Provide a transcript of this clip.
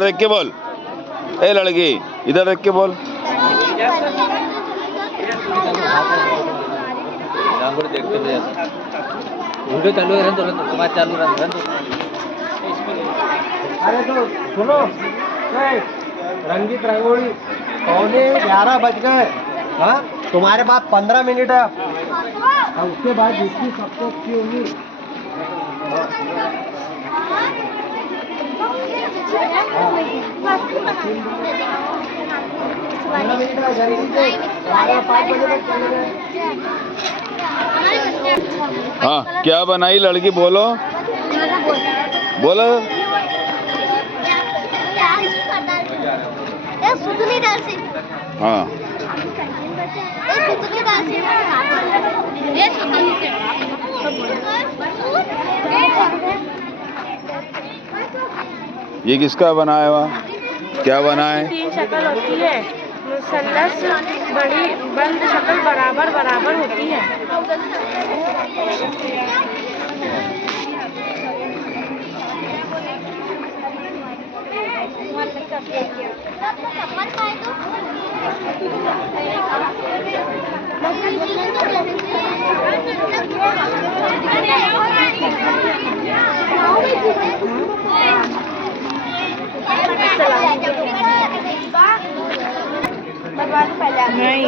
इधर देख के बोल, ए लड़की इधर देख के बोल। वीडियो चालू है तो तुम्हारा चालू रहा। अरे तो सुनो, रंगीत रंगोली 11:15 बज गए। हाँ, तुम्हारे पास 15 मिनट है और उसके बाद जिसकी सबसे अच्छी होगी हाँ, क्या बनाई लड़की, बोलो बोलो। हाँ, ये किसका बनाया हुआ, क्या बना है? 3 शक्ल होती है, मुसल्लस, बड़ी बंद शक्ल बराबर बराबर होती है। नहीं